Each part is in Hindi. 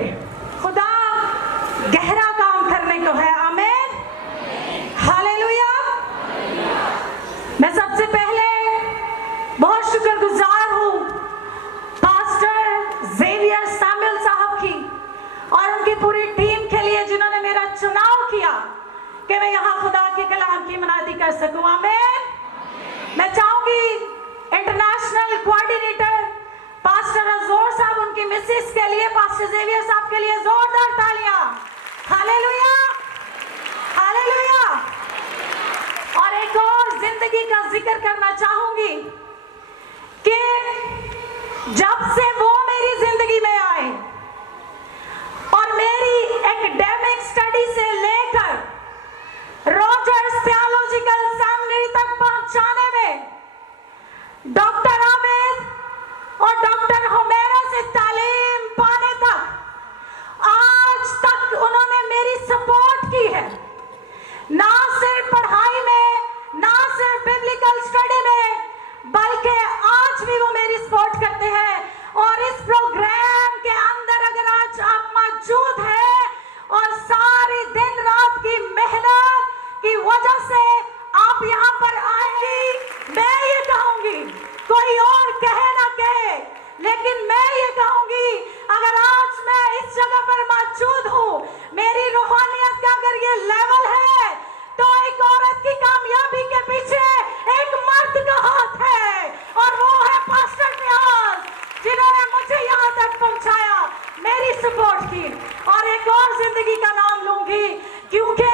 बैठे। खुदा गहरा काम करने को है। आमीन, हालेलुया। मैं सबसे पहले बहुत शुक्रगुजार हूँ पास्टर ज़ेवियर सैमुअल साहब की और उनकी पूरी टीम के लिए, जिन्होंने मेरा चुनाव किया कि मैं यहाँ खुदा के कलाम की मनादी कर सकूँ। आमीन। मैं चाहूंगी इंटरनेशनल कोऑर्डिनेटर पास्टर अज़ोर साहब, उनकी मिसेस के लिए, पास्टर ज़ेवियर साहब के लिए जोरदार तालियां। Hallelujah, hallelujah. और एक और जिंदगी का जिक्र करना चाहूंगी कि जब से वो मेरी जिंदगी में आए और मेरी एकेडमिक स्टडी से लेकर रॉजर्स थियोलॉजिकल सेमिनरी तक पहुंचाने में डॉक्टर आबिद और डॉक्टर हुमैरा से तालीम पाने तक आज तक उन्होंने मेरी सपोर्ट की है, ना सिर्फ पढ़ाई में, ना सिर्फ बिब्लिकल स्टडी में, बल्कि आज भी वो मेरी सपोर्ट करते हैं। और इस प्रोग्राम के अंदर अगर आज आप मौजूद हैं और सारी दिन रात की मेहनत की वजह से आप यहाँ पर आएंगी, मैं ये कहूंगी, कोई और कहे ना कहे, लेकिन मैं ये कहूंगी, अगर आज मैं इस जगह पर मौजूद हूँ, मेरी रूहानियत का अगर ये लेवल है, तो एक औरत की कामयाबी के पीछे एक मर्द का हाथ है, और वो है पास्टर नियाज, जिन्होंने मुझे यहाँ तक पहुँचाया, मेरी सपोर्ट की। और एक और जिंदगी का नाम लूंगी, क्योंकि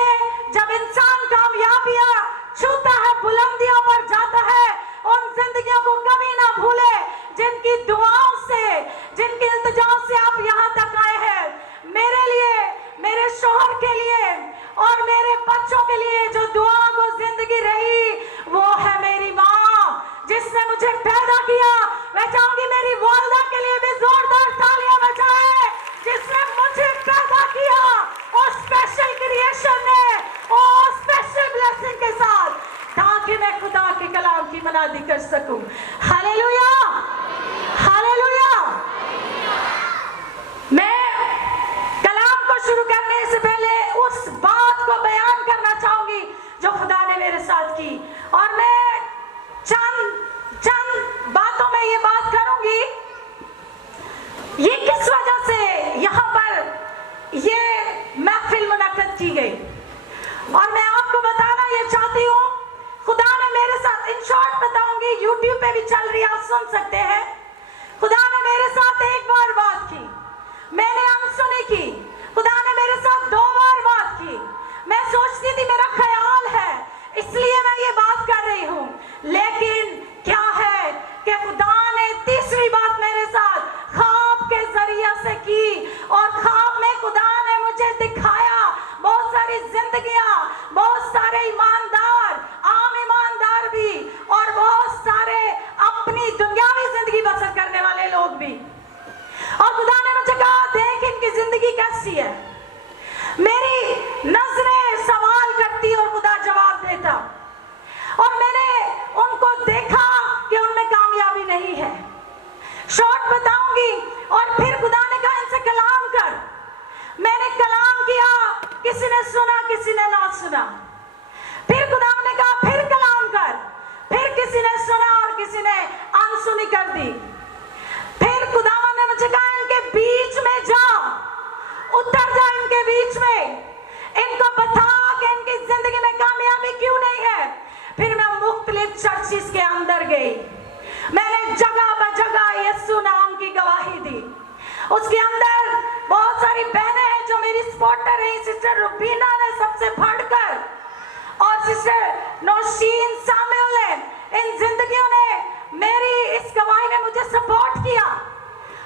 जब इंसान कामयाबियां छूता है, बुलंदियों पर जाता है, उन जिंदगियों को कभी ना भूले जिनकी दुआओं से, जिनकी इल्तिजाओं से आप यहाँ तक आए हैं। मेरे लिए, मेरे शौहर के लिए और मेरे बच्चों के लिए जो दुआ को जिंदगी रही, वो है मेरी माँ जिसने मुझे पैदा किया। मैं चाहूंगी मेरी वालिदा के लिए भी जोरदार तालियां बजाएं, जिसने मुझे पैदा किया और स्पेशल क्रिएशन में और स्पेशल ब्लेसिंग के साथ, ताकि मैं खुदा के कलाम की मनादी कर सकूं। Hallelujah, hallelujah. मैं कलाम को शुरू करने से पहले उस बात को बयान करना चाहूंगी जो खुदा ने मेरे साथ की, और मैं चंद बातों में ये बात करूंगी, ये किस वजह से यहाँ पर ये महफिल मुनक्कद की गई। और मैं आपको बताना ये चाहती हूँ, खुदा ने मेरे साथ, इन शॉर्ट बताऊंगी, YouTube पे भी चल रही है, आप सुन सकते हैं। खुदा ने मेरे साथ एक बार बात की, मैंने अनसुनी की। खुदा ने मेरे साथ 2 बार बात की। मैं सोचती थी मेरा ख्याल है, इसलिए मैं ये बात कर रही हूँ, लेकिन क्या है कि खुदा ने तीसरी बात मेरे साथ ख्वाब के जरिए से की, और ख्वाब में खुदा ने मुझे दिखाया बहुत सारी जिंदगियां, बहुत सारे ईमानदार, आम ईमानदार भी, और बहुत सारे अपनी दुनियावी जिंदगी बसर करने वाले लोग भी। और खुदा ने मुझे कहा, देख इनकी जिंदगी कैसी है। मेरी नजरें सवाल करती और खुदा जवाब देता, और मैंने उनको देखा कि उनमें कामयाबी नहीं है। शॉर्ट बताऊंगी, और फिर खुदा ने कहा इनसे कलाम कर। मैंने कलाम किया, किसी ने सुना, किसी ने ना सुना। फिर खुदा ने कहा फिर कलाम कर, फिर किसी ने सुना और किसी ने अनसुनी कर दी। फिर खुदा ने मुझे कहा इनके बीच में जा, उतर जा इनके बीच में, इनको बता कि इनकी जिंदगी में कामयाबी क्यों नहीं है। फिर मैं मुख्तलिफ चर्चिस के अंदर गई, मैंने जगह बजगह यीशु नाम की गवाही दी। उसके अंदर बहुत सारी बहनें हैं जो मेरी सपोर्टर रही, सिस्टर रुबीना ने सबसे बढ़कर, और सिस्टर नौशीन सामुएल ने, इन जिंदगियों ने मेरी इस गवाही में मुझे सपोर्ट किया।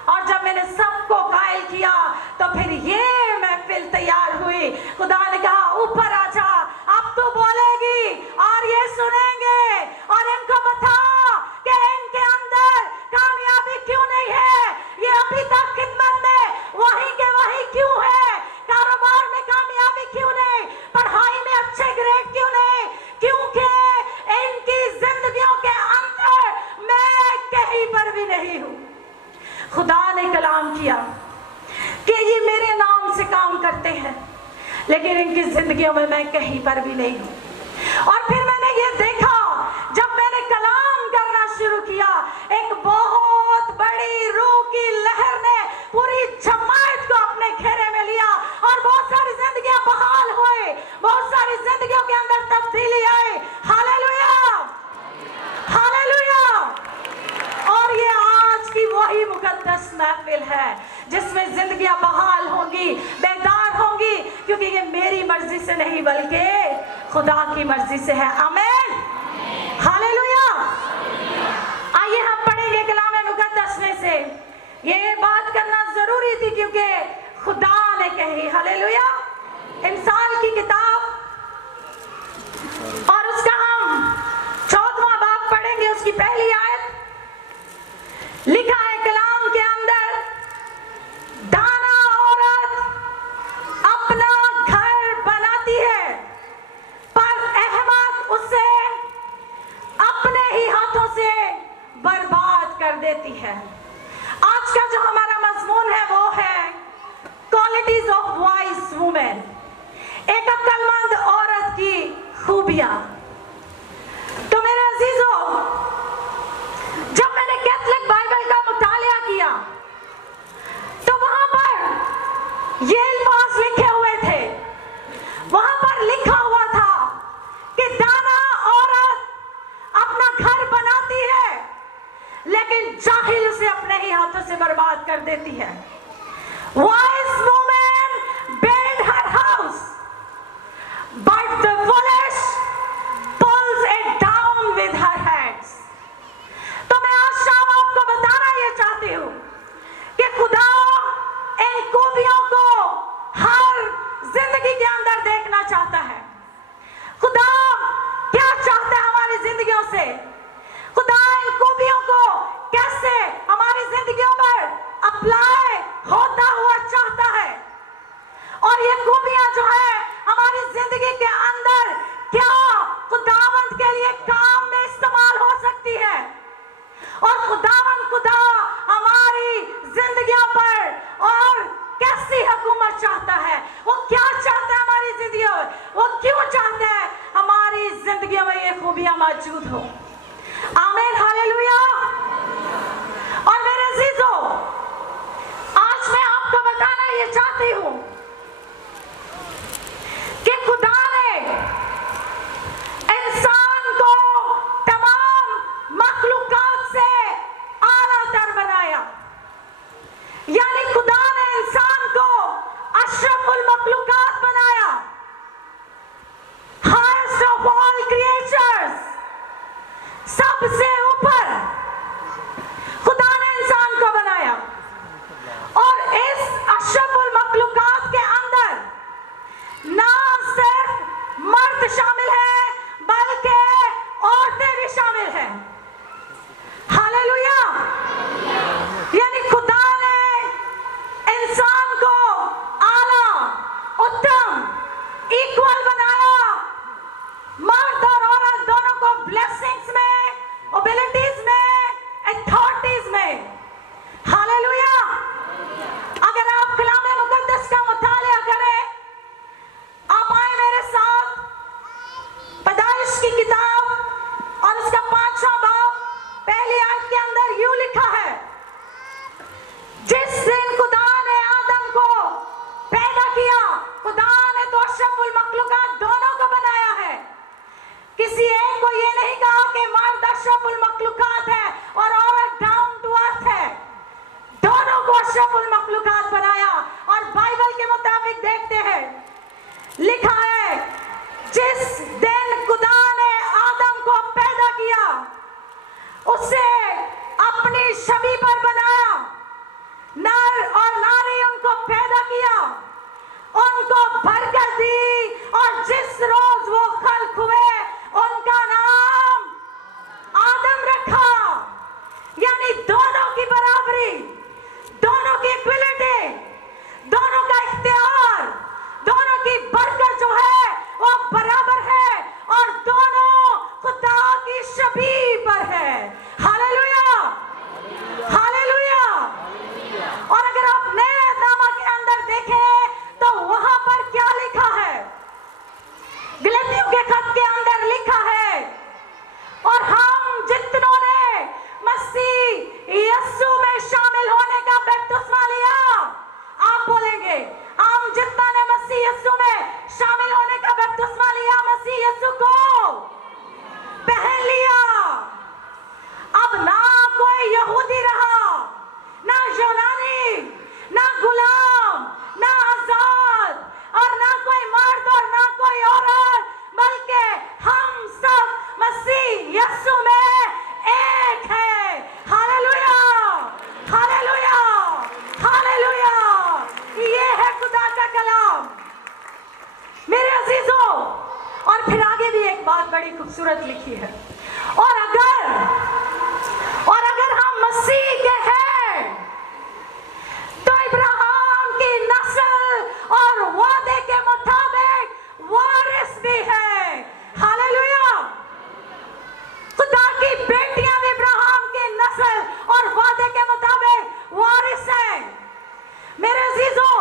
और जब मैंने सबको कायल किया तो फिर ये महफिल तैयार हुई। खुदा ने कहा ऊपर आ जा, अब तू बोलेगी और ये सुनेंगे, और इनको बता कि इनके अंदर कामयाबी क्यों नहीं है, ये अभी तक खिदमत में वही के वही क्यों है, कारोबार में कामयाबी क्यों नहीं, पढ़ाई में अच्छे ग्रेड क्यों नहीं, क्योंकि इनकी जिंदगियों के अंदर मैं कहीं पर भी नहीं हूं। खुदा ने कलाम किया कि ये मेरे करते हैं, लेकिन इनकी जिंदगियों में मैं कहीं पर भी नहीं हूँ। और फिर मैंने ये देखा, जब मैंने कलाम करना शुरू किया, एक बहुत बड़ी रूह की लहर ने पूरी जमात को अपने घेरे में लिया और बहुत सारी जिंदगियां बहाल हुए, बहुत सारी जिंदगियों के अंदर तब्दीली आई। Hallelujah, hallelujah. और ये आज की वही मुकद्दस महफिल है जिसमें जिंदगियां बहाल होंगी, बेदार होंगी, क्योंकि ये मेरी मर्जी से नहीं बल्कि खुदा की मर्जी से है। आमीन, हालेलुया। आइए हम पढ़ेंगे कलाम मुकद्दस में से। ये बात करना जरूरी थी क्योंकि खुदा ने कही। हालेलुया। इंसान की किताब और उसका हम 14वां बाब पढ़ेंगे। उसकी पहली आयत लिखा है कलाम के अंदर, दाना औरत अपना घर बनाती है पर अहमक उसे अपने ही हाथों से बर्बाद कर देती है। आज का जो हमारा मजमून है वो है क्वालिटीज ऑफ वाइज वुमेन, एक अक्लमंद औरत की खूबियां। तो मेरे अजीजों, जब मैंने कैथलिक बाइबल का मुतालिया किया तो वहां पर ये अल्फाज लिखे हुए थे, वहां पर लिखा हुआ था कि दाना औरत अपना घर बनाती है लेकिन जाहिल उसे अपने ही हाथों से बर्बाद कर देती है। Wise woman build her house, but the foolish pulls it down with her hands. तो मैं आज शाम आपको बताना ये चाहती हूँ कि खुदा इन खूबियों को हर जिंदगी के अंदर देखना चाहता है। खुदा क्या चाहता है हमारी जिंदगियों से? खुदा इन खूबियों को कैसे हमारी जिंदगियों पर अप्लाई होता हुआ चाहता है, और ये खूबियां जो है हमारी जिंदगी के अंदर क्या खुदावंद के लिए काम में इस्तेमाल हो सकती है। और खुदा हमारी जिंदगियों पर और कैसी हुकूमत चाहता है, वो क्या चाहता है हमारी जिंदगियों में, वो क्यों चाहता है हमारी जिंदगियों में ये खूबियां मौजूद हो। आमीन, हालेलुया। और मेरे अजीजों, आज मैं आपको बताना ये चाहती हूं कि खुदा ने इंसान को तमाम मखलूकात से आलातर बनाया, यानी खुदा ने इंसान को अशरफुल मखलूकात बनाया, हाईएस्ट ऑफ ऑल क्रिएचर्स, सबसे ऊपर खुदा ने इंसान को बनाया। और इस अशरफुल मखलूकात के अंदर ना सिर्फ मर्द शामिल है बल्कि औरतें भी शामिल हैं। हालेलुया। यानी खुदा ने इंसान को आला, उत्तम, इक्वल बनाया। मर्द और औरत दोनों को ब्लेसिंग्स में, एबिलिटीज में, अथॉरिटीज में। हालेलुया। अगर आप कलाम मुकद्दस का मुतालिया करें, आप आए मेरे साथ पैदाइश की किताब और उसका 5वां बाब पहली आयत के अंदर यूं लिखा है, जिस दिन खुदा ने आदम को पैदा किया, खुदा ने तो अशरफुल मखलूकात दोनों को बनाया है। किसी एक को ये नहीं कहा कि मर्द अशरफुल मखलूकात है और औरत डाउन टू अर्थ है। दोनों को अशरफुल मखलूकात बनाया। और बाइबल के मुताबिक देखते हैं, लिखा है, जिस दिन खुदा ने आदम को पैदा किया, उसे अपनी छवि पर बनाया, नर और नारी उनको पैदा किया, उनको बरकत दी, और जिस रोज वो खल्क हुए उनका नाम आदम रखा। यानी दोनों की बराबरी, दोनों की इक्वलिटी, दोनों का इख्तियार, दोनों की बरकत जो है वो बराबर है और दोनों खुदा की छवि पर है। Hallelujah, hallelujah. बात बड़ी खूबसूरत लिखी है। और अगर हम मसीह के हैं तो इब्राहिम की नस्ल और वादे के मुताबिक वारिस भी है। हालेलुया। खुदा की बेटियां भी इब्राहिम की नस्ल और वादे के मुताबिक वारिस है। मेरे अजीजों,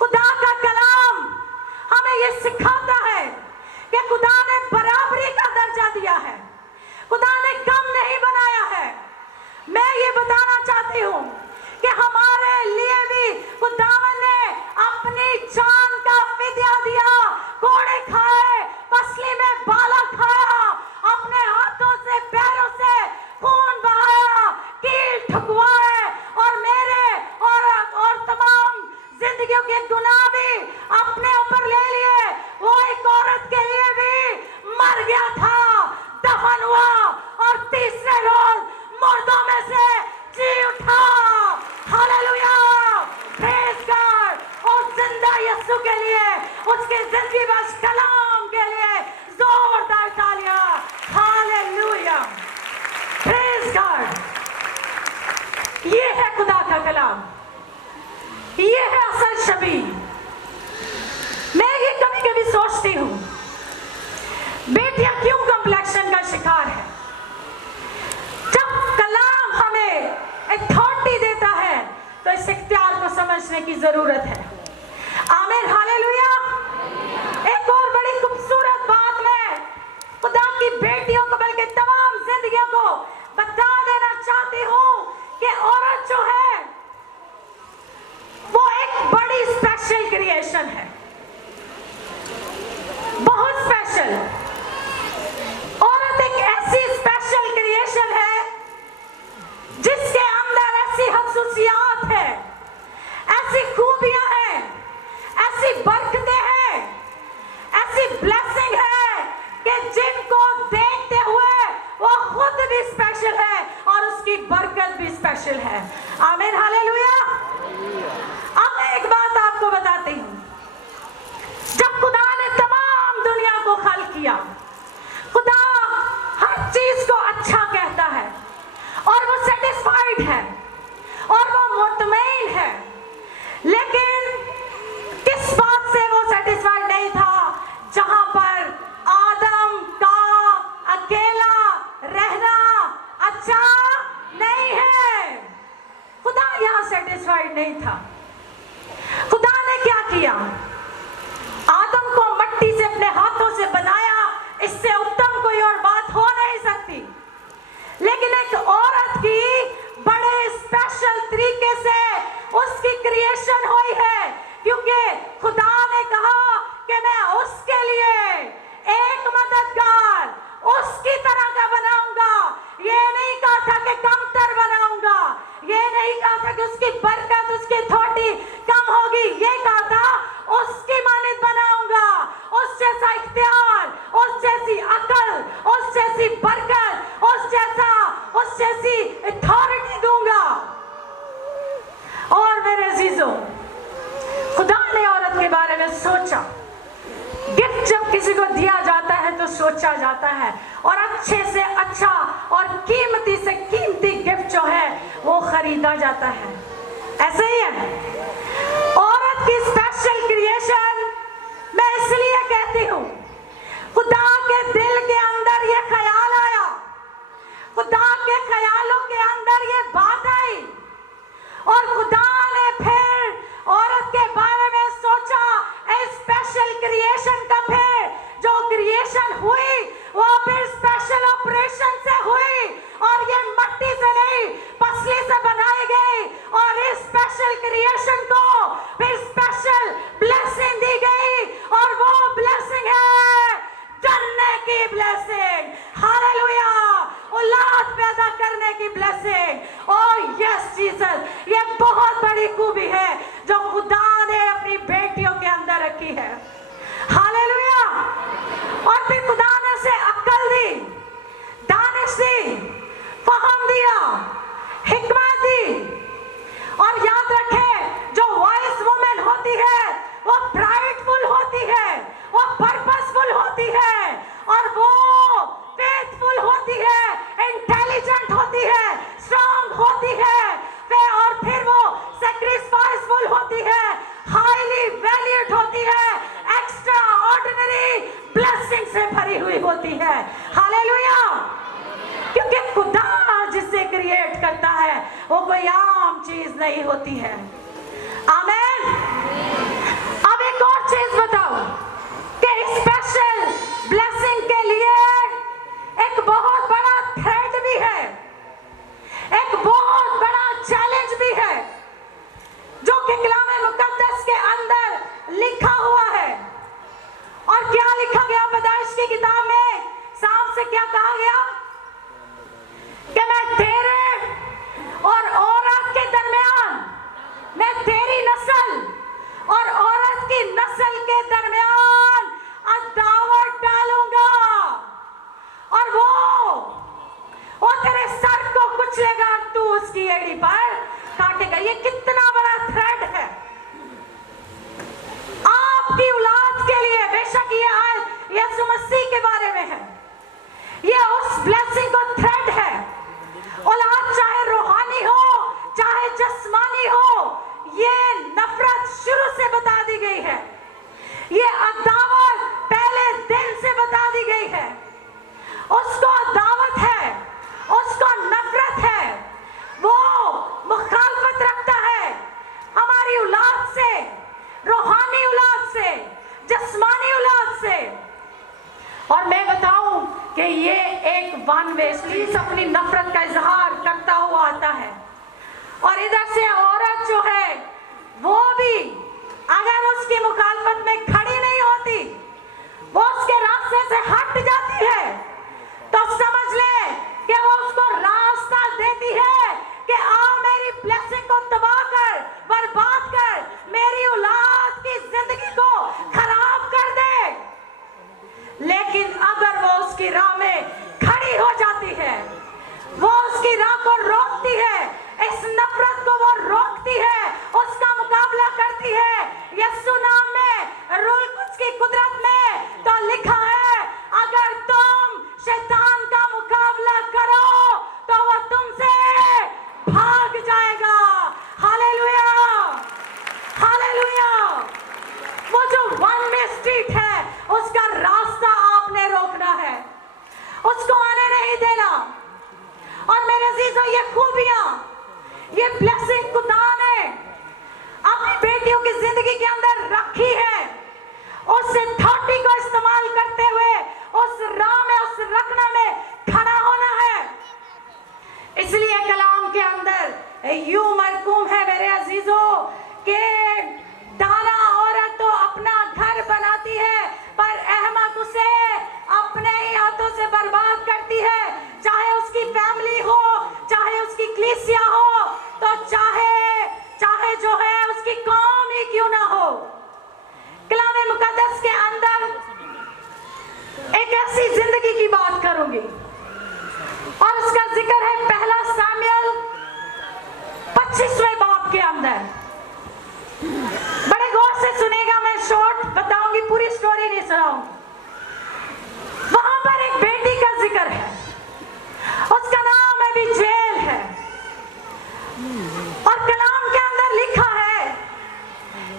खुदा का कलाम हमें यह सिखाता है कि खुदा ने बराबरी का दर्जा दिया है, खुदा ने कम नहीं बनाया है। मैं ये बताना चाहती हूँ कि हमारे लिए भी खुदावन ने अपनी जान का फिदिया दिया, कोड़े खाए, पसली में बाला खाया, अपने हाथों से पैरों से खून बहाया, कील ठुकवाए और मेरे और तमाम जिंदगियों के गुनाह भी अपने ऊपर ले लिए। वो एक औरत के लिए भी मर गया था, दफन हुआ और तीसरे रोज मुर्दों में से जी उठा। Hallelujah, praise God. और जिंदा यीशु के लिए, उसके जिंदगी बख्श कलाम के लिए जोरदार तालियां। Hallelujah, praise God. ये है खुदा का कलाम, ये है असल शबी। मैं ये कभी कभी सोचती हूँ, बेटियां क्यों कंप्लेक्शन का शिकार है? जब कलाम हमें अथॉरिटी देता है तो इस इख्तियार को समझने की जरूरत है। आमीन, हालेलुया। एक और बड़ी खूबसूरत बात मैं खुदा की बेटियों को, बल्कि तमाम जिंदगियों को बता देना चाहती हूँ कि औरत जो है वो एक बड़ी स्पेशल क्रिएशन है, बहुत स्पेशल। औरत एक ऐसी स्पेशल क्रिएशन है जिसके अंदर ऐसी खसूसियात है, ऐसी खूबियां हैं, ऐसी बरकतें हैं, ऐसी ब्लेसिंग है कि जिनको देखते हुए वो खुद भी स्पेशल है और उसकी बरकत भी स्पेशल है। आमीन, हालेलुया। अब मैं एक बात आपको बताती हूँ। जब खुदा ने तमाम दुनिया को खल्क किया, खुदा हर चीज को अच्छा कहता है और वो सेटिस्फाइड है और वो मुतमईन है। लेकिन किस बात से वो सेटिस्फाइड नहीं था? जहां पर आदम का अकेला रहना अच्छा नहीं है, खुदा यहां सेटिस्फाइड नहीं था। खुदा ने क्या किया? आदम को मट्टी से अपने हाथों से बनाया, इससे उत्तम कोई और बात हो नहीं सकती। लेकिन एक औरत की बड़े स्पेशल तरीके से उसकी क्रिएशन हुई है, क्योंकि खुदा ने कहा कि मैं उसके लिए एक मददगार उसकी तरह का बनाऊंगा। ये नहीं कहा था कि कमतर बनाऊंगा, ये नहीं कहा था कि उसकी बरकत, उसकी अथॉरिटी कम होगी, ये कहा था उसकी मानित बनाऊंगा, उस जैसा इख्तियार, उस जैसी अकल, उस जैसी बरकत, उस जैसी अथॉरिटी दूंगा। और मेरे अजीजों, खुदा ने औरत के बारे में सोचा। गिफ्ट जब किसी को दिया जाता है तो सोचा जाता है और अच्छे से अच्छा और कीमती से कीमती गिफ्ट जो है वो खरीदा जाता है। ऐसे ही है औरत की स्पेशल क्रिएशन। मैं इसलिए कहती हूँ, खुदा के दिल के अंदर ये ख्याल आया, खुदा के ख्यालों के अंदर ये बात आई और खुदा ने फिर औरत के बारे में सोचा। स्पेशल क्रिएशन का फिर जो क्रिएशन हुई वो फिर स्पेशल ऑपरेशन से हुई और ये मट्टी से नहीं पसली से बनाई गई और इस स्पेशल क्रिएशन को फिर स्पेशल ब्लेसिंग दी गई और वो ब्लेसिंग है जन्नत की ब्लेसिंग। हालेलुया, औलाद पैदा करने की ब्लेसिंग। ओह यस जीसस, ये बहुत बड़ी खूबी है जो खुदा ने अपनी बेटियों के अंदर रखी है। हालेलुया। और फिर खुदा ने उसे अक्ल दी, दानिश दी, फहम दिया, हिकमत दी। और याद रखें, जो वाइस वुमेन होती है वो प्राइडफुल होती है, वो पर्पसफुल होती है और वो भरी हुई होती है। हालेलुया। क्योंकि खुदा जिसे क्रिएट करता है वो कोई आम चीज नहीं होती है। आमीन। अब एक और चीज बताओ कि स्पेशल ब्लेसिंग के लिए एक बहुत बड़ा थ्रेड भी है, एक बहुत बड़ा चैलेंज भी है, जो कि कलाम मुकद्दस के अंदर लिखा हुआ है। और क्या लिखा गया पैदाइश की किताब में? सांप से क्या कहा गया? कि मैं तेरे और औरत के दरमियान, मैं तेरी नस्ल और औरत की नस्ल के दरमियान अदावत डालूंगा और वो तेरे सर को कुचलेगा और तू उसकी एड़ी पर काटेगा। ये कितना बड़ा थ्रेड है आपकी औलाद के लिए। बेशक ये आयत यीशु मसीह के बारे में है, ये उस ब्लेसिंग को थ्रेड है। औलाद चाहे रूहानी हो चाहे जिस्मानी हो, ये नफरत शुरू से बता दी गई है, ये अदावत पहले दिन से बता दी गई है। उसको अदावत है, उसको नफरत है, वो मुखालफत रखता है हमारी औलाद से, रूहानी औलाद से, जिस्मानी औलाद से। और मैं बताऊं कि ये एक वन वे स्ट्रीट अपनी नफरत का इजहार करता हुआ आता है। और इधर से औरत जो है वो भी अगर उसकी मुखालफत में खड़ी नहीं होती, वो उसके रास्ते से हट जाती है, तो समझ ले कि वो उसको रास्ता देती है कि आओ मेरी ब्लेसिंग को तबाह कर, बर्बाद कर, मेरी औलाद की जिंदगी को खराब कर दे। लेकिन अगर वो उसकी राह में खड़ी हो जाती है, वो उसकी राह को रोकती है, इस नफरत को वो रोकती है, उसका मुकाबला करती है यीशु नाम में, रूल कुछ की कुदरत में, तो लिखा है अगर तुम शैतान का मुकाबला करो तो वो तुमसे भाग जाएगा। Hallelujah, hallelujah. वो जो वन वे स्ट्रीट है उसका रास्ता आपने रोकना है, उसको आने नहीं देना। और मेरे अजीजों, ये खूबियां, ये ब्लेसिंग खुदा ने अपनी बेटियों की जिंदगी के अंदर रखी है, उस अथॉरिटी को इस्तेमाल करते हुए उस राह में, उस रखना में खड़ा होना है। इसलिए कलाम के अंदर यूं मरकूम है मेरे अजीजों कि दाना औरत तो अपना घर बनाती है पर अहमक उसे अपने ही हाथों से बर्बाद करती है। चाहे उसकी फैमिली हो, चाहे उसकी कलीसिया हो, तो चाहे जो है उसकी कौम ही क्यों ना हो। कलाम मुकद्दस के अंदर एक ऐसी जिंदगी की बात करूंगी और उसका जिक्र है पहला सामुएल 25वें बाब के अंदर। बड़े गौर से सुनेगा, मैं शॉर्ट बताऊंगी, पूरी स्टोरी नहीं सुनाऊंगी। वहां पर एक बेटी का जिक्र है, उसका नाम अबीगैल है। और कलाम के अंदर लिखा है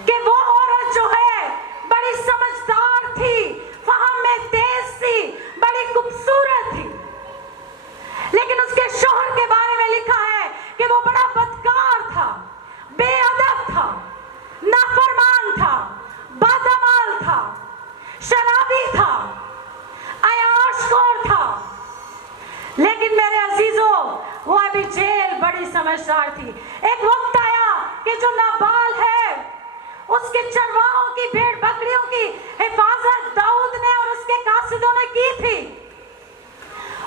कि वो औरत जो है बड़ी समझदार थी, फहम में तेज थी, बड़ी खूबसूरत थी। लेकिन उसके शौहर के बारे में लिखा है कि वो बड़ा बदकार था, बेअदब था, नाफरमान था, बदअमल था, शराबी था, अयाशखोर था। लेकिन मेरे अजीजों, वो अबीगैल बड़ी समझदार थी। एक वक्त आया कि जो नाबाल है उसके चरवाहों की, भेड़ बकरियों की हिफाजत दाऊद ने और उसके कासिदों ने की थी।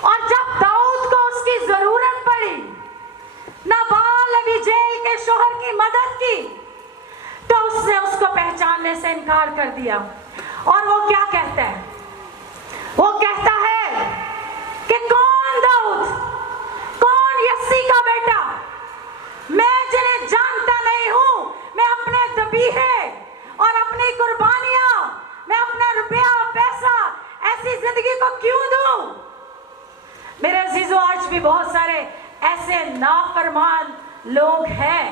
और जब दाऊद को उसकी जरूरत पड़ी, नाबाल अबीगैल के शौहर की मदद की, तो उसने उसको पहचानने से इनकार कर दिया। और वो क्या कहता है? वो कहता है कि कौन दाऊद, कौन यस्सी का बेटा, मैं जिन्हें जानता नहीं हूं, मैं अपने दबीहे और अपनी कुर्बानियां, मैं अपना रुपया पैसा ऐसी जिंदगी को क्यों दूं? मेरे अजीजों, आज भी बहुत सारे ऐसे नाफरमान लोग हैं,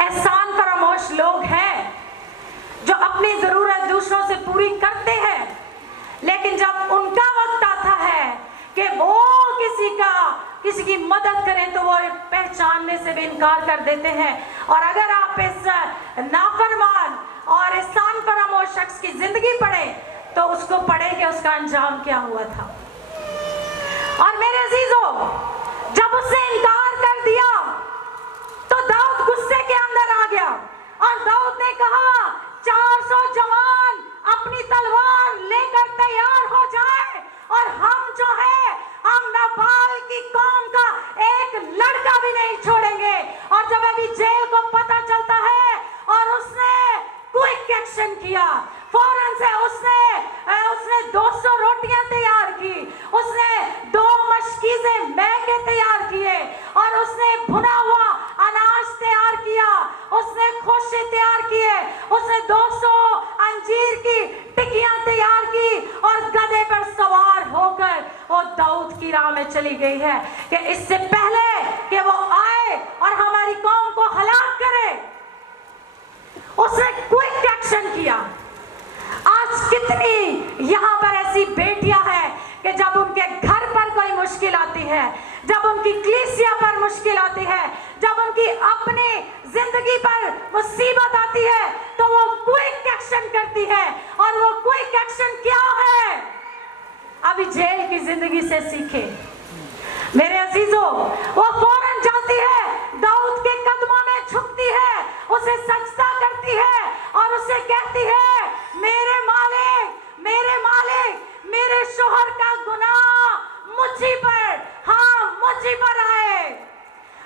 एहसान फरामोश लोग हैं, जो अपनी जरूरत दूसरों से पूरी करते हैं, लेकिन जब उनका वक्त आता है कि वो किसी की मदद करें तो वो पहचानने से भी इनकार कर देते हैं। और अगर आप इस नाफरमान और एहसान फरामोश शख्स की जिंदगी पढ़े तो उसको पढ़े कि उसका अंजाम क्या हुआ था। और मेरे अजीजों, जब उसने इनकार कर दिया तो दाऊद गुस्से के अंदर आ गया और दाऊद ने कहा 400 जवान अपनी तलवार लेकर तैयार हो जाए और हम जो है हम नाबाल की कौम का एक लड़का भी नहीं छोड़ेंगे। और जब अभी जेल को पता चलता है और उसने क्विक एक्शन किया, फौरन से उसने 200 रोटियां तैयार की, उसने 2 मशकीज़े मैके तैयार किए और उसने भुना हुआ अनाज तैयार किया, उसने खोशे तैयार किए, उसने 200 अंजीर की टिक्कियां तैयार की और गधे पर सवार होकर वो दाऊद की राह में चली गई है कि इससे पहले कि वो आए और हमारी कौम को हलाक करे, उसने क्विक एक्शन किया। आज कितनी यहाँ पर ऐसी बेटियां हैं कि जब उनके घर पर कोई मुश्किल आती है, जब उनकी कलीसिया पर मुश्किल आती है, जब उनकी अपनी जिंदगी पर मुसीबत आती है तो वो क्विक एक्शन करती है। और वो क्विक एक्शन क्या है? अभी जेल की जिंदगी से सीखे मेरे अजीजों। वो फौरन जाती है, दाऊद के कदमों में झुकती है, उसे सजदा करती है और उसे कहती है, मेरे मालिक, मेरे मालिक, मेरे शोहर का गुनाह मुझी पर, हाँ मुझी पर आए।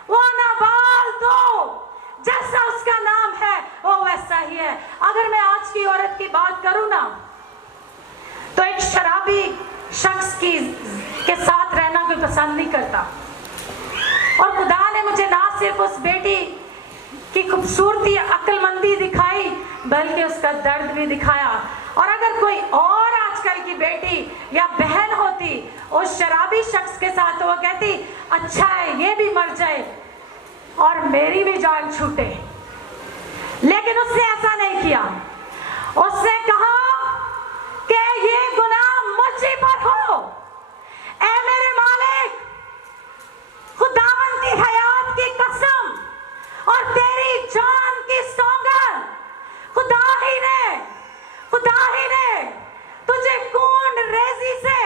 वो नाबाल दो, जैसा उसका नाम है वो वैसा ही है। अगर मैं आज की औरत की बात करूं ना तो एक शराबी शख्स के साथ रहना कोई पसंद नहीं करता। और खुदा ने मुझे ना सिर्फ उस बेटी की खूबसूरती अक्लमंदी दिखाई बल्कि उसका दर्द भी दिखाया। और अगर कोई और आजकल की बेटी या बहन होती उस शराबी शख्स के साथ तो वो कहती अच्छा है ये भी मर जाए और मेरी भी जान छूटे। लेकिन उसने ऐसा नहीं किया। उसने कहा कि ये गुनाह मुझे पर हो, ऐ मेरे मालिक, खुदावंद की हयात की कसम और तेरी जान की सौगंध, खुदा ही ने तुझे खून रेजी से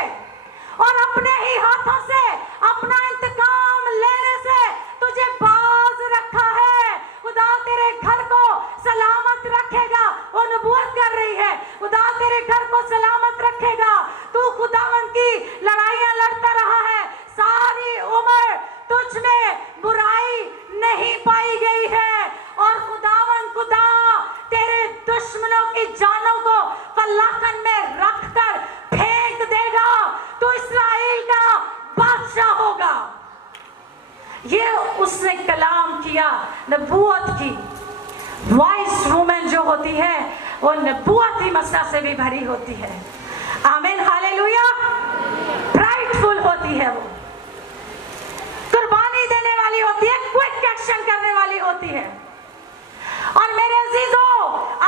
और अपने ही हाथों से अपना इंतकाम लेने से तुझे बाज रखा है। खुदा तेरे घर को सलामत रखेगा। वो नबूवत कर रही है, खुदा तेरे घर को सलामत रखेगा। तू खुदावंद की लड़ाइयां लड़ता रहा है, सारी उम्र तुझ में बुराई नहीं पाई गई है और खुदावंद खुदा तेरे दुश्मनों की जानों को फलाखन में रखकर फेंक देगा। तू इस्राएल का बादशाह होगा। ये उसने कलाम किया। नबूवत की वॉइस वुमेन जो होती है वो नबूवती मसला से भी भरी होती है। आमीन, हालेलुया। प्राइडफुल होती है, वो कुर्बानी देने वाली होती है, क्विक एक्शन करने वाली होती है। और मेरे अजीजों,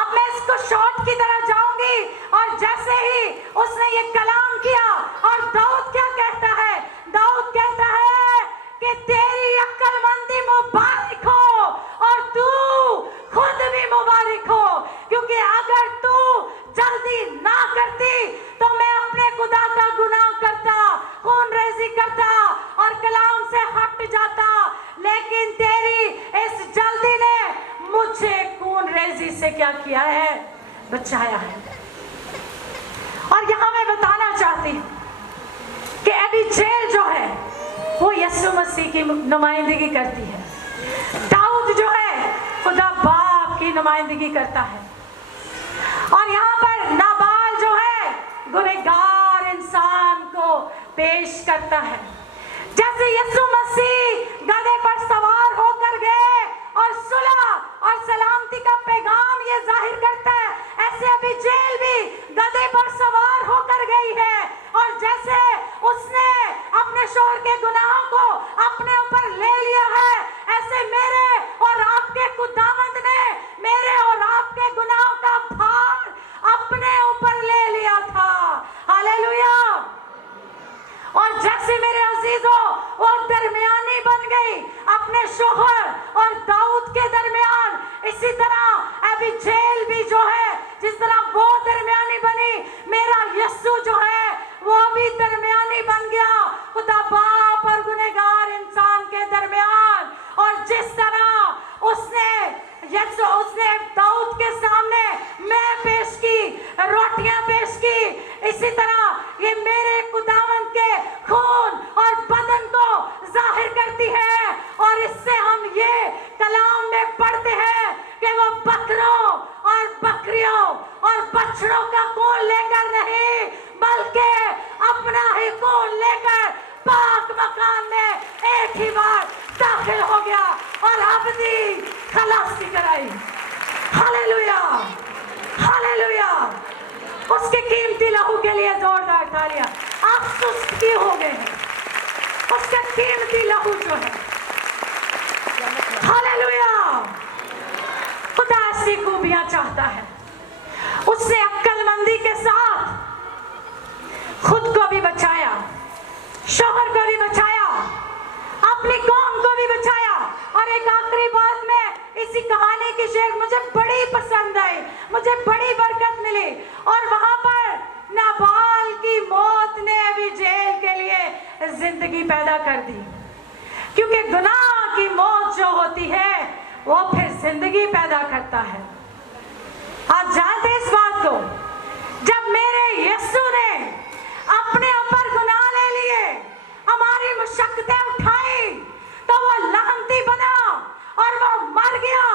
अब मैं इसको शॉर्ट की तरह जाऊंगी। और जैसे ही उसने ये कलाम किया और दाऊद क्या कहता है? दाऊद कहता है कि तेरी अक्लमंदी मुबारक हो और तू खुद भी मुबारक हो, क्योंकि अगर तू जल्दी ना करती तो मैं अपने खुदा का गुनाह करता, खून रेजी करता और कलाम से हट जाता। लेकिन तेरी इस जल्दी ने मुझे खून रेजी से क्या किया है? बचाया है। और यहां मैं बताना चाहती हूं कि अभी जेल जो है वो यीशु मसीह की नुमाइंदगी करती है। दाऊद जो है खुदा बाप की नुमाइंदगी करता है। और यहाँ पर नाबाल जो है गुनहगार इंसान को पेश करता है। जैसे यीशु मसीह गधे पर सवार होकर गए और सुलह और सलामती का पैगाम ये जाहिर करता है, ऐसे अभी जेल भी गधे पर सवार होकर गई है। और जैसे उसने अपने शोहर के गुनाहों को अपने ऊपर ले लिया है, ऐसे मेरे और आपके खुदावंद ने मेरे और आपके गुनाहों का भार अपने ऊपर ले लिया था। हालेलुया। जैसे मेरे अजीजों वो दरमियानी बन गई अपने शोहर और दाऊद के दरमियान, इसी तरह अबीगैल भी जो है, जिस तरह वो दरमियानी बनी, मेरा यीशु जो है वो भी दरमियानी बन गया खुदा बाप और गुनहगार इंसान के दरमियान। और जिस तरह उसने दाऊद के सामने मैं पेश की, रोटियां पेश की, इसी तरह ये मेरे खुदावंद के खून और बदन को जाहिर करती है। और इससे हम ये कलाम में पढ़ते हैं कि वो बकरों और बकरियों और बछड़ों का खून लेकर नहीं, बल्कि अपना ही खून लेकर पाक मकान में एक ही बार दाखिल हो गया और अबदी खलासी कराई। Hallelujah, hallelujah. उसके कीमती लहू के लिए जोरदार तालियां। आप सुस्त क्यों हो गए हैं? उसका कीमती लहू जो है, हालेलुया, खुदा ऐसी खूबियां चाहता है। उसने अक्लमंदी के साथ खुद को भी बचाया, शोहर को भी बचाया, अपनी कौम को भी बचाया। और एक आखिरी बात में इसी कहानी की शेर मुझे बड़ी पसंद आई, मुझे बड़ी बरकत मिली। और वहां पर नाबाल की मौत ने अबीगैल के लिए जिंदगी पैदा कर दी, क्योंकि गुनाह की मौत जो होती है वो फिर जिंदगी पैदा करता है। आप जानते इस बात को? जब मेरे यीशु ने अपने ऊपर गुनाह ले लिए, हमारी मुशक्कतें उठाई, तो वो लानती बना और वो मर गया।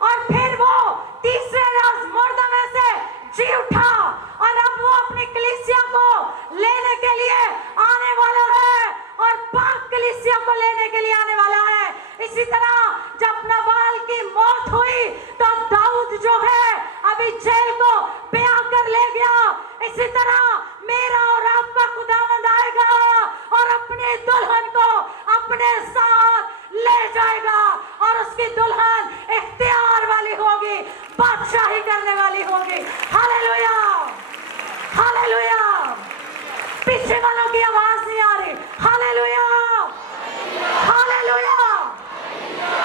और फिर वो तीसरे रोज मुर्दों में से जी उठा और अब वो अपनी कलीसिया को लेने के लिए आने वाला है और पाक कलीसिया को लेने के लिए आने वाला है। इसी तरह जब नाबाल की मौत हुई तो दाऊद जो है अबीगैल को ब्याह कर ले गया। इसी तरह मेरा और आपका खुदावंद आएगा और अपने दुल्हन को अपने साथ ले जाएगा और उसकी दुल्हन इख्तियार वाली होगी, बादशाही करने वाली होगी। Hallelujah, hallelujah. पीछे वालों की आवाज नहीं आ रही। Hallelujah, hallelujah.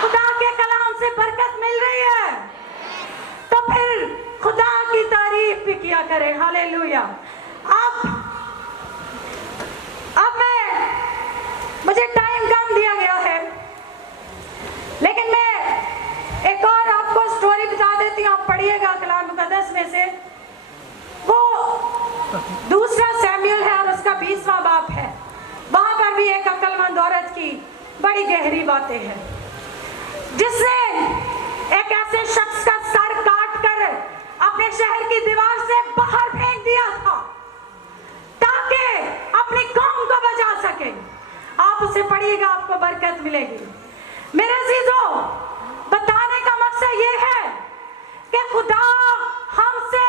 खुदा के कलाम से बरकत मिल रही है तो फिर खुदा की तारीफ भी किया करें। हालेलुया। मुझे टाइम कम दिया गया है, लेकिन मैं एक और आपको स्टोरी बता देती हूँ। आप पढ़िएगा कलाम मुकद्दस में से, वो दूसरा सैमुएल है और उसका 20वां बाप है। वहां पर भी एक अक्लमंद औरत की बड़ी गहरी बातें हैं, जिसने एक ऐसे शख्स का सर काट कर अपने शहर की दीवार से बाहर फेंक दिया था ताकि अपनी कौम को बचा सके। आप उसे पढ़िएगा, आपको बरकत मिलेगी। मेरे अजीजों, बताने का मकसद ये है कि खुदा हमसे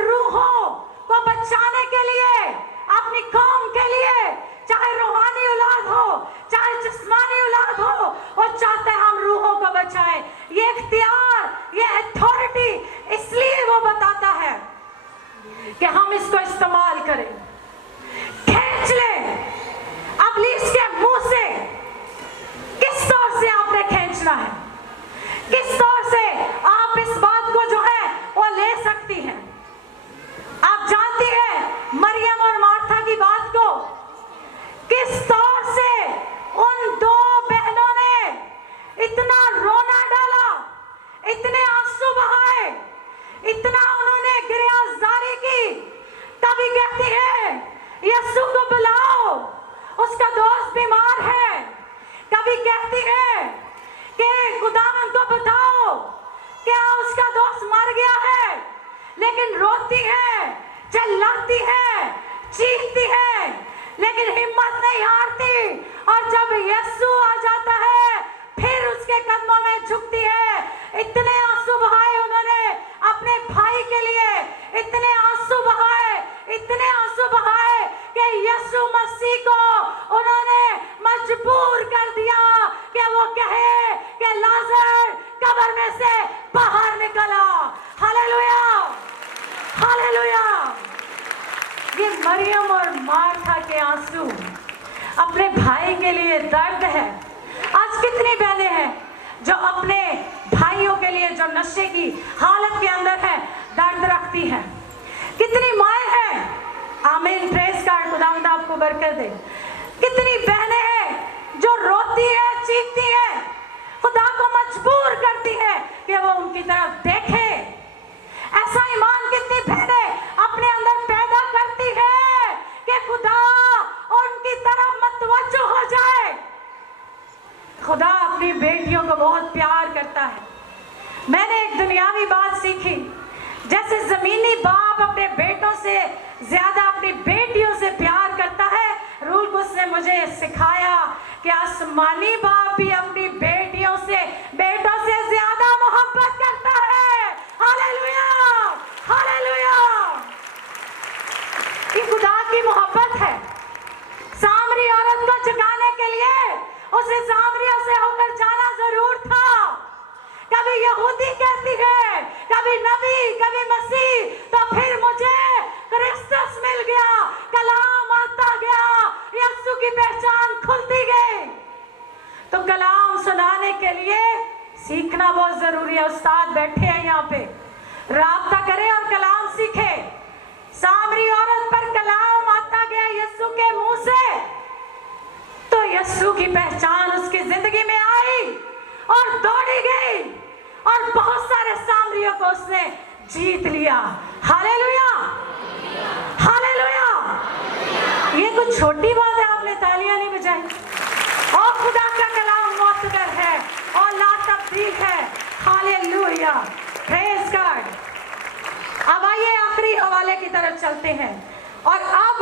रूहों को बचाने के लिए, अपनी कौम के लिए, चाहे रूहानी औलाद हो चाहे जिस्मानी औलाद हो, वो चाहते हैं हम रूहों को बचाएं। ये इख्तियार, ये अथॉरिटी इसलिए वो बताता है कि हम इसको इस्तेमाल करें। खींच लें इब्लीस के मुंह से। किस तौर से आपने खींचना है, किस तौर से आप इस बात को जो है वो ले सकती हैं। आप जानती हैं मरियम और मार्था की बात को, किस तौर से उन दो बहनों ने इतना रोना डाला, इतने आंसू बहाए, इतना उन्होंने गिरियाजारी की। तभी कहती है यीशु को बुलाओ, उसका दोस्त बीमार है। कभी कहती है कि खुदावंद को बताओ क्या उसका दोस्त मर गया है, लेकिन रोती है, चिल्लाती है, चीखती है, लेकिन हिम्मत नहीं हारती। और जब यीशु आ जाता है फिर उसके कदमों में झुकती है। इतने आंसू बहाए उन्होंने अपने भाई के लिए, इतने आंसू बहाए, इतने आंसू बहाए कि यीशु मसीह को उन्होंने मजबूर कर दिया कि वो कहे कि लाजर कब्र में से बाहर निकला। Hallelujah, hallelujah. ये मरियम और मार्था के आंसू अपने भाई के लिए दर्द है। आज कितनी बहनें हैं जो अपने भाइयों के लिए जो नशे की हालत के अंदर है दर्द रखती हैं। कितनी माएँ हैं, आमीन, प्रेज गॉड, खुदावंद आपको बरकत दे। कितनी बहनें हैं जो रोती है, चीखती है, खुदा को मजबूर करती है कि वो उनकी तरफ देखे। ऐसा ईमान कितनी बहनें अपने अंदर पैदा करती है कि खुदा उनकी तरफ मतवज्जो हो जाए। खुदा अपनी बेटियों को बहुत प्यार करता है। मैंने एक दुनियावी बात सीखी, जैसे जमीनी बाप अपने बेटों से ज्यादा अपनी बेटियों से प्यार करता है, रूलकुस ने मुझे सिखाया कि आसमानी बाप भी अपनी बेटियों से, बेटों से ज्यादा मोहब्बत करता है। Hallelujah, hallelujah. ये खुदा की मोहब्बत है। सामरी औरत को जगाने के लिए उसे सामरिया से होकर जाना जरूर था। कभी यहूदी कहती है, कभी नबी, कभी मसीह, तो फिर मुझे क्रिस्टस मिल गया, कलाम आता गया, यीशु की पहचान खुलती गई। तो कलाम सुनाने के लिए सीखना बहुत जरूरी है। उस्ताद बैठे हैं यहाँ पे, राब्ता करें और कलाम सीखे। सामरी औरत पर कलाम आता गया यीशु के मुंह से, तो यीशु की पहचान उसकी जिंदगी में आई और दौड़ी गई और बहुत सारे सामरियों को उसने जीत लिया। Hallelujah, hallelujah. ये कुछ छोटी बात है, आपने तालियां नहीं बजाई। और खुदा का कलाम मुअत्तर है और ला तब्दील है। Hallelujah, praise God. अब आइए आखिरी हवाले की तरफ चलते हैं। और अब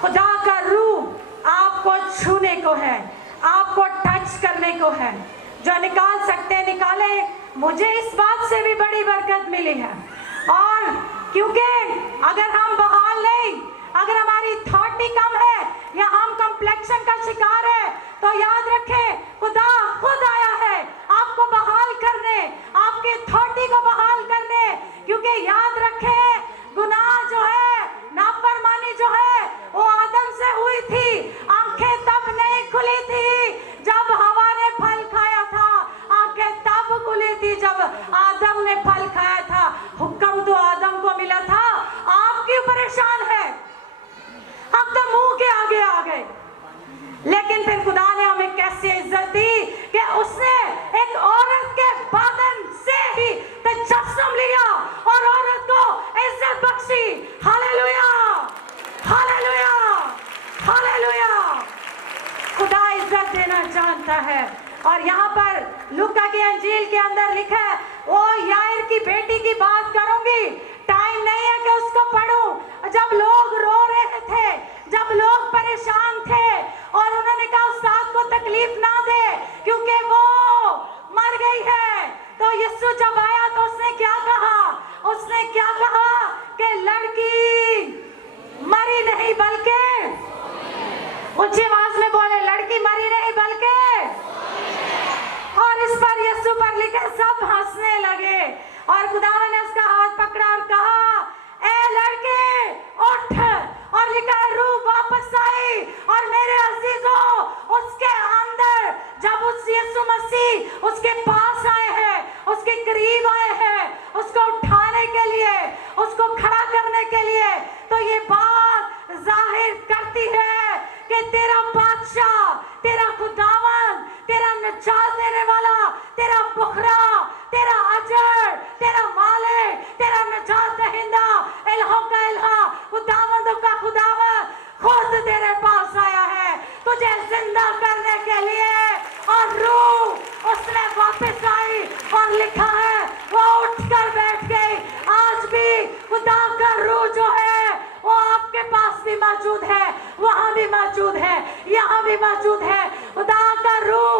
खुदा का रूह आपको छूने को है, आपको टच करने को है। जो निकाल सकते हैं निकाले। मुझे इस बात से भी बड़ी बरकत मिली है। और क्योंकि अगर हम बहाल नहीं, अगर हमारी थॉटी कम है या हम कॉम्प्लेक्शन का शिकार है, तो याद रखें खुदा खुद आया है आपको बहाल करने, आपके थॉटी को बहाल करने। क्योंकि याद रखें गुनाह जो है, नाफरमानी जो है, वो आदम से हुई थी। आंखें तब नहीं खुली थी जब हवा ने फल खाया था, आंखें तब खुली थी जब आदम ने फल खाया था। हुक्म तो आदम को मिला था। आप क्यों परेशान है? हम तो मुंह के आगे आ गए। लेकिन फिर खुदा ने हमें कैसे इज्जत दी कि उसने एक औरत के बदन से ही तजस्सुम लिया और औरत को इज्जत बख्शी। Hallelujah, hallelujah, hallelujah. खुदा इज्जत देना जानता है। और यहाँ पर लूका की अंजील के अंदर लिखा है, वो यायर की बेटी की बात करूंगी, टाइम नहीं है कि उसको पढ़ूं। जब लोग रो रहे थे, जब लोग परेशान थे और उन्होंने कहा उस्ताद को तकलीफ ना दे क्योंकि वो मर गई है, तो यीशु जब आया तो उसने क्या कहा? उसने क्या कहा कि लड़की मरी नहीं बल्कि, ऊंची आवाज में बोले, लड़की मरी नहीं बल्कि। और इस पर यीशु पर लिखे सब हंसने लगे और खुदावन ने उसका हाथ पकड़ा और कहा, ए लड़के उठ। और लिखा है रूह वापस आई। और मेरे अजीजों, उसके अंदर जब उस यीशु मसीह उसके पास आए हैं, उसके करीब आए हैं, उसको उठाने के लिए, उसको खड़ा करने के लिए, तो ये बात जाहिर करती है कि तेरा बादशाह, तेरा खुदावन, तेरा निजात देने वाला, तेरा बुखरा, तेरा अजर, तेरा मालिक, तेरा निजात दहिंदा, इलाहों का इलाहा, खुदावंदों का खुदावंद खुद तेरे पास आया है तुझे जिंदा करने के लिए। और रूह उसने वापस आई और लिखा है वो उठकर बैठ गई। आज भी खुदा का रूह जो है वो आपके पास भी मौजूद है, वहां भी मौजूद है, यहाँ भी मौजूद है। खुदा का रूह